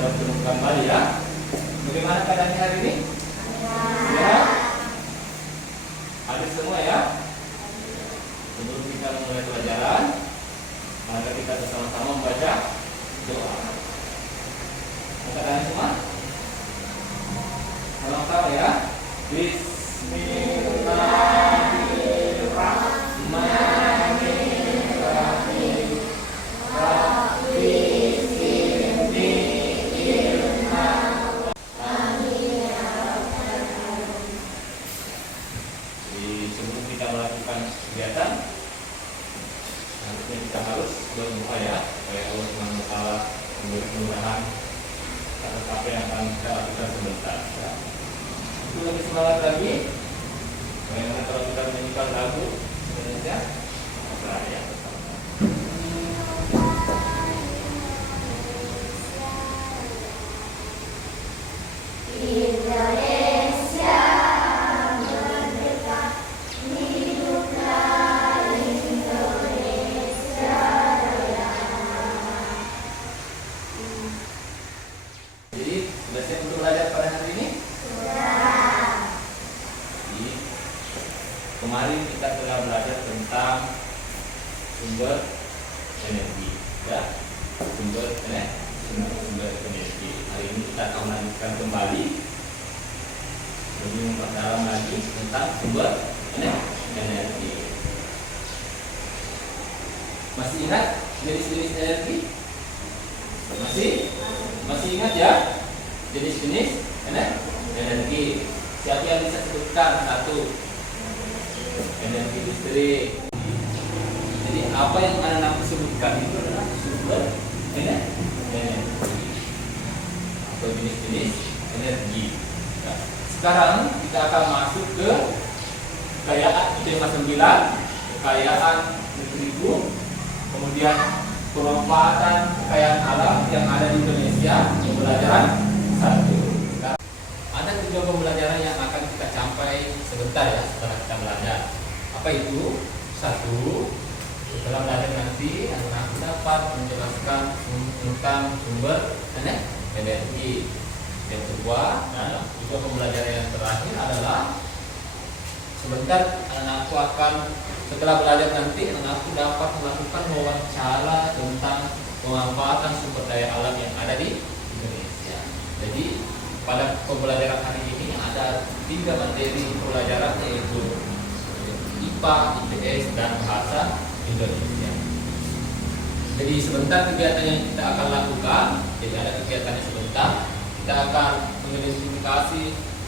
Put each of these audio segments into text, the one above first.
bertemu kembali ya. Bagaimana keadaannya hari ini? Ya. Hadir semua ya. Sebelum kita memulai pelajaran, mari kita bersama-sama membaca doa. Keadaan semua? Sama-sama ya. Bismillahirrahmanirrahim. Rabbi sirni ilma. Jadi sebelum kita melakukan kegiatan, nantinya kita harus berdoa ya, supaya Allah Subhanahu wa Ta'ala memberi kemudahan atas apa yang akan kita lakukan sebentar. Ya. Itu lebih semangat lagi. Bagaimana kalau kita menyanyikan lagu Indonesia Raya bersama. Indonesia merdeka, hiduplah Indonesia Raya. Jadi sudah siap untuk belajar pada hari ini? Kemarin kita telah belajar tentang sumber energi, ya, sumber energi. Hari ini kita akan melanjutkan kembali, lebih memperdalam lagi tentang sumber energi. Masih ingat jenis-jenis energi? Masih ingat ya jenis-jenis energi? Siapa yang bisa sebutkan satu? Energi listrik. Jadi apa yang anak sebutkan itu adalah sumber energi atau jenis-jenis energi. Nah, sekarang kita akan masuk ke kekayaan tema 9, kekayaan negeriku, kemudian pemanfaatan kekayaan alam yang ada di Indonesia, pembelajaran 1. Ada 3 pembelajaran yang akan kita capai sebentar ya setelah kita belajar. Apa itu? 1. Setelah belajar nanti anak dapat menjelaskan tentang sumber energi. Yang kedua, juga pembelajaran yang terakhir adalah sebentar anakku akan setelah belajar nanti anakku dapat melakukan wawancara tentang pemanfaatan sumber daya alam yang ada di Indonesia. Jadi pada pembelajaran hari ini ada 3 materi pelajaran, yaitu IPA, IPS, dan bahasa Indonesia. Jadi sebentar kegiatan yang kita akan lakukan, jadi ada kegiatannya sebentar. Kita akan mengidentifikasi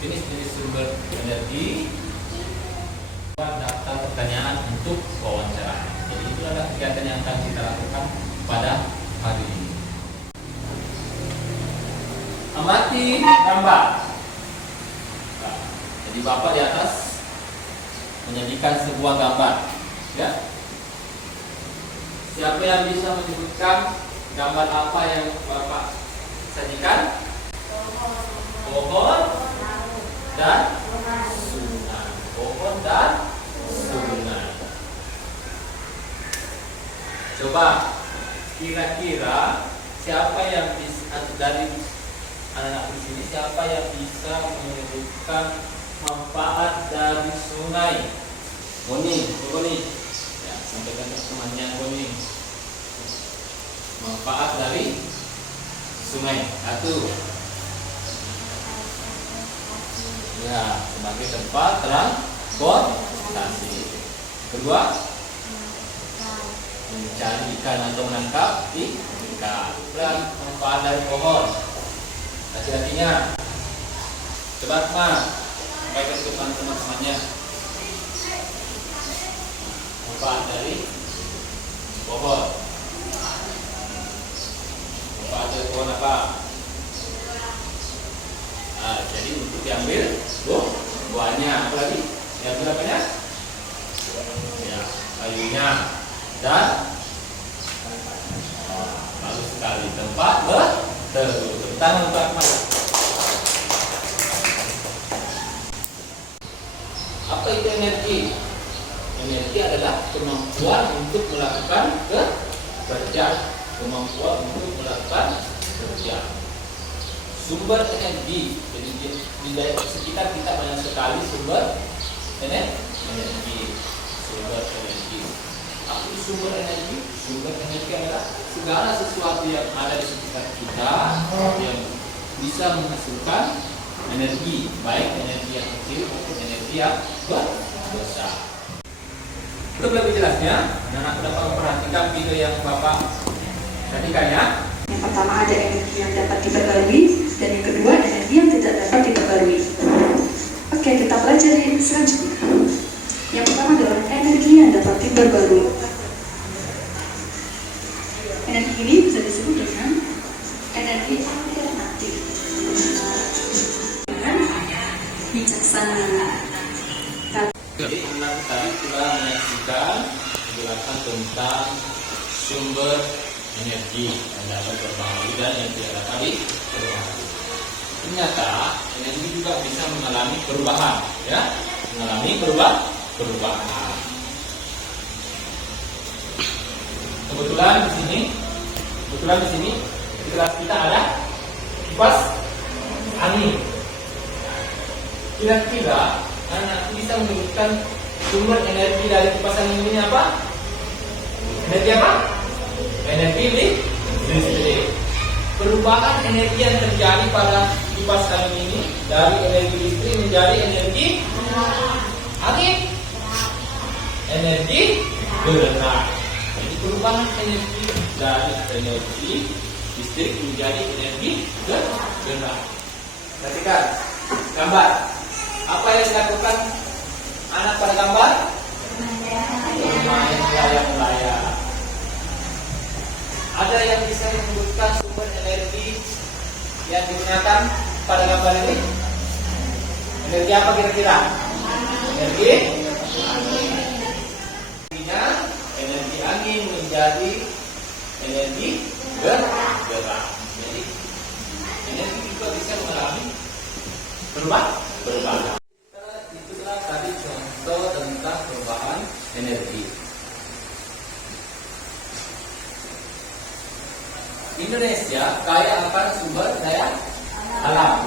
jenis-jenis sumber energi, daftar pertanyaan untuk wawancara. Jadi itu adalah kegiatan yang akan kita lakukan pada hari ini. Amati gambar. Nah, jadi Bapak di atas menyajikan sebuah gambar, ya. Siapa yang bisa menyebutkan gambar apa yang Bapak sajikan? Pohon dan sungai. Pohon dan sungai. Coba kira-kira siapa yang bisa dari anak-anak di sini, siapa yang bisa menyebutkan manfaat dari sungai? Boni, ya, sampaikan ke temannya Boni. Manfaat dari sungai. 1. Ya, sebagai tempat transportasi. Kedua, mencari ikan atau menangkap ikan. Dan manfaat dari pohon. Laki-lakinya, coba sampaikan ke teman-temannya. Manfaat dari pohon. Manfaat dari pohon apa? Nah, jadi untuk diambil buahnya, apa lagi? Diambil apanya? Ya, kayunya. Dan bagus sekali tempat berteduh. Tangan untuk Akmal. Apa itu energi? Energi adalah kemampuan untuk melakukan kerja. Kemampuan untuk melakukan kerja. sumber energi. Jadi di sekitar kita banyak sekali sumber energi. Sumber energi. Apa itu sumber energi? Sumber energi adalah segala sesuatu yang ada di sekitar kita yang bisa menghasilkan energi, baik energi yang kecil maupun energi yang besar. Untuk lebih jelasnya, anak-anak dapat memperhatikan video yang Bapak perhatikan ya. Yang pertama ada energi yang dapat diperbarui, dan yang kedua energi yang tidak dapat diperbarui. Oke, kita pelajari selanjutnya. Yang pertama adalah energi yang dapat diperbarui. Energi ini bisa disebut dengan energi alternatif. Bijaksana. Jadi enam tadi telah menyaksikan penjelasan tentang sumber energi yang dapat berbahagia dan yang tidak dapat diperbaharui. Ternyata energi juga bisa mengalami perubahan, ya, mengalami perubahan. Kebetulan di sini di kelas kita ada kipas angin. Kira-kira anak bisa menyebutkan sumber energi dari kipas angin ini apa? Energi apa? Energi listrik. Perubahan energi yang terjadi pada kipas angin ini dari energi listrik menjadi energi angin, energi gerak. Jadi perubahan energi dari energi listrik menjadi energi gerak. Perhatikan gambar. Apa yang dilakukan anak pada gambar? Bermain layar-layar. Ada yang bisa menyebutkan sumber energi yang digunakan pada gambar ini? Energi apa kira-kira? Energi energi angin menjadi energi gerak. Jadi energi juga bisa mengalami perubahan. Itulah tadi contoh tentang perubahan energi. Indonesia kaya akan sumber daya alam.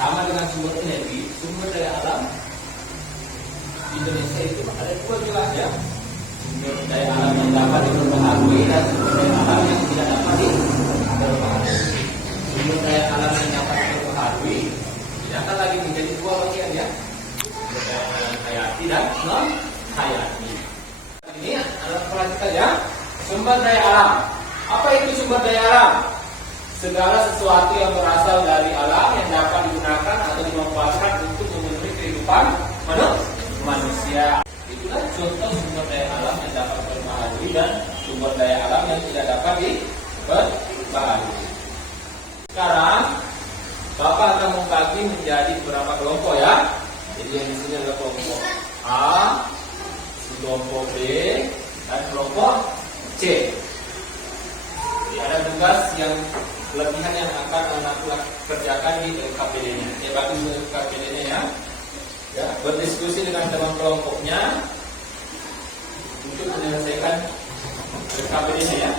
Sama dengan sumber energi, sumber daya alam Indonesia itu ada dua jelas ya. Sumber daya alam yang dapat diperbaharui dan sumber daya alam yang tidak dapat diperbaharui. Sumber daya alam yang dapat diperbaharui tidak akan lagi menjadi dua bagian ya. Sumber daya alam hayati dan non hayati. Ini adalah perhatikan ya. Sumber daya alam. Apa itu sumber daya alam? Segala sesuatu yang berasal dari alam yang dapat digunakan atau dimanfaatkan untuk memenuhi kehidupan manusia. Itulah contoh sumber daya alam yang dapat diperbaharui dan sumber daya alam yang tidak dapat diperbaharui. Sekarang Bapak akan membagi menjadi beberapa kelompok ya. Jadi yang di sini adalah kelompok A, kelompok B, dan kelompok C. Jadi ada tugas yang kelebihan yang akan anak kerjakan di KPD-nya. Ya, bagi KPD-nya ya. Ya, berdiskusi dengan teman kelompoknya untuk menyelesaikan KPD-nya ya.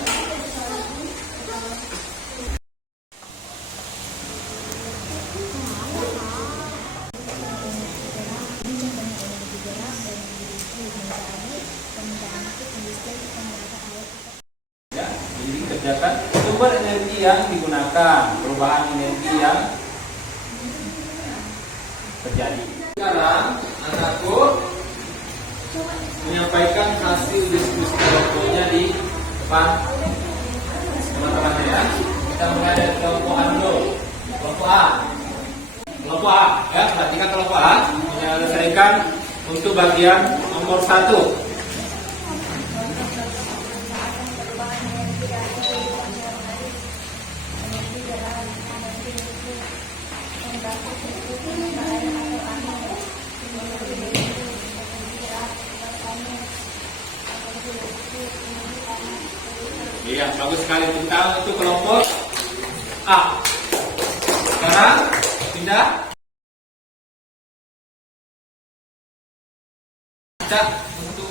Ya, jadi kerjakan sumber energi yang digunakan, perubahan energi yang terjadi. Sekarang anakku menyampaikan hasil diskusi kelompoknya di depan teman-temannya ya. Kita mulai dari kelompok A dulu. Kelompok A. Kelompok A ya, perhatikan kelompok A menyelesaikan untuk bagian nomor 1. Iya, bagus sekali tentang itu kelompok A. Sekarang pindah.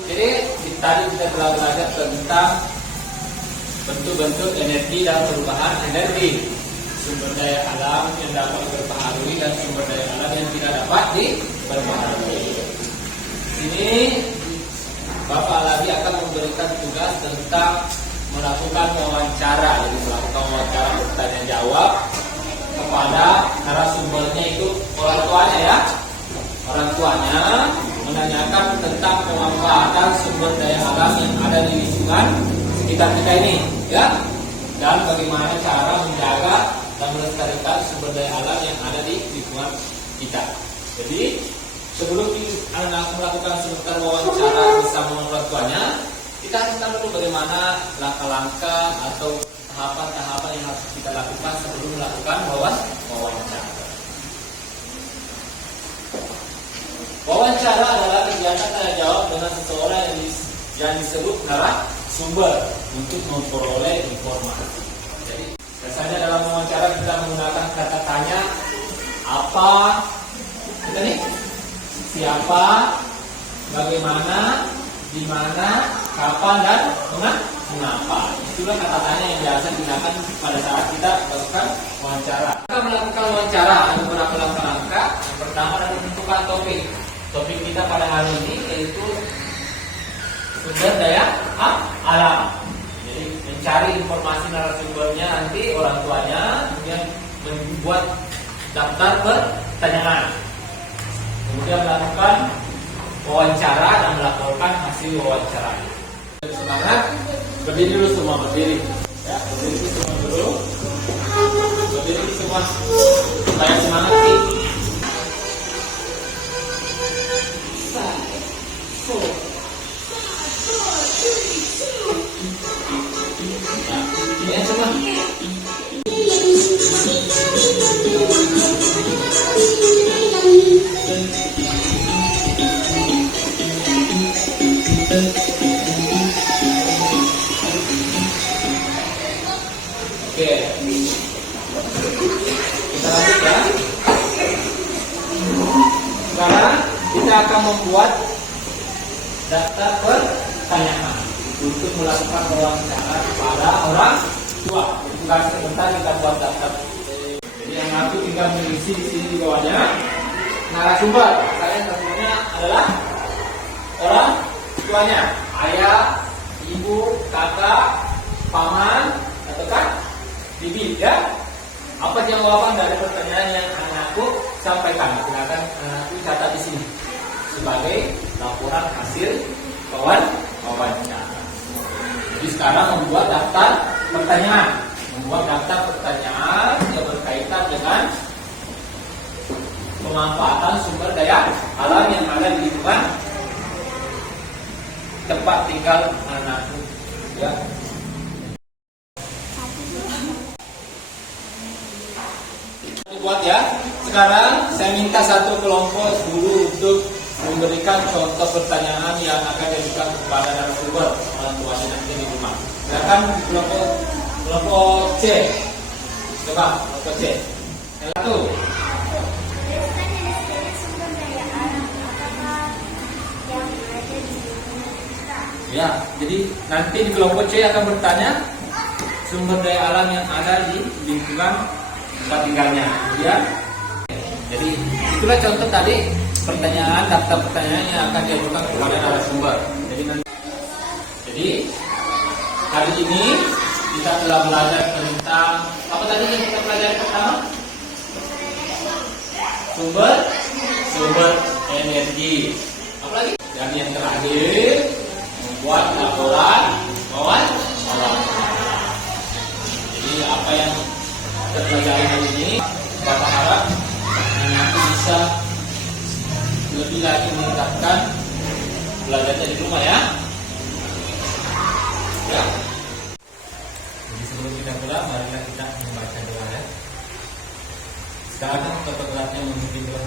Jadi tadi kita telah belajar tentang bentuk-bentuk energi dan perubahan energi, sumber daya alam yang dapat diperbaharui dan sumber daya alam yang tidak dapat diperbaharui. Sini Bapak lagi akan memberikan tugas tentang melakukan wawancara, jadi melakukan wawancara bertanya jawab kepada narasumbernya itu orang tuanya ya. Orang tuanya menanyakan tentang pemanfaatan sumber daya alam yang ada di lingkungan sekitar kita ini, ya. Dan bagaimana cara menjaga dan melestarikan sumber daya alam yang ada di lingkungan kita. Jadi sebelum anak melakukan sebentar wawancara bersama orang tuanya, kita harus tahu dulu bagaimana langkah-langkah atau tahapan-tahapan yang harus kita lakukan sebelum melakukan wawancara. Wawancara adalah kegiatan tanya jawab dengan seseorang yang disebut narasumber untuk memperoleh informasi. Jadi biasanya dalam wawancara kita menggunakan kata tanya apa, kita nih siapa, bagaimana, di mana, kapan dan mengapa. Itulah kata tanya yang biasa digunakan pada saat kita melakukan wawancara. Kita melakukan wawancara ada beberapa langkah-langkah. Yang pertama adalah menentukan topik. Topik kita pada hari ini yaitu sumber daya alam. Jadi mencari informasi narasumbernya nanti orang tuanya, kemudian membuat daftar pertanyaan, kemudian melakukan wawancara dan melaporkan hasil wawancara. Semangat, berdiri dulu semua, berdiri. Ya, berdiri semua dulu. Berdiri semua supaya semangat sih. Oke, kita lanjut ya. Sekarang kita akan membuat daftar pertanyaan untuk melakukan wawancara kepada orang tua. Bukan sebentar kita buat daftar. Jadi yang aku tinggal mengisi di sini di bawahnya narasumber. Kalian narasumbernya adalah orang tuanya, ayah, ibu, kakak, paman, atau kan bibi ya. Apa jawaban dari pertanyaan yang anakku sampaikan? Silakan anakku catat di sini sebagai laporan hasil wawancara. Jadi sekarang membuat daftar pertanyaan, yang berkaitan dengan pemanfaatan sumber daya alam yang ada di lingkungan tempat tinggal anakku ya. Buat ya. Sekarang saya minta satu kelompok dulu untuk memberikan contoh pertanyaan yang akan diajukan kepada narasumber orang tuanya nanti di rumah. Silakan kelompok C. Coba kelompok C. Yang satu. Ya, jadi nanti di kelompok C akan bertanya sumber daya alam yang ada di lingkungan tempat tinggalnya. Ya. Jadi itulah contoh tadi pertanyaan, daftar pertanyaan yang akan diajukan kepada narasumber. Jadi hari ini kita telah belajar tentang apa tadi yang kita pelajari pertama? Sumber energi. Apa lagi? Dan yang terakhir membuat laporan wawancara. Jadi apa yang kita pelajari hari ini, Bapak harap nanti bisa lebih lagi meningkatkan belajarnya di rumah ya. Ya. Jadi sebelum kita pulang, marilah kita membaca doa ya. Sekarang kita beratnya memimpin doa.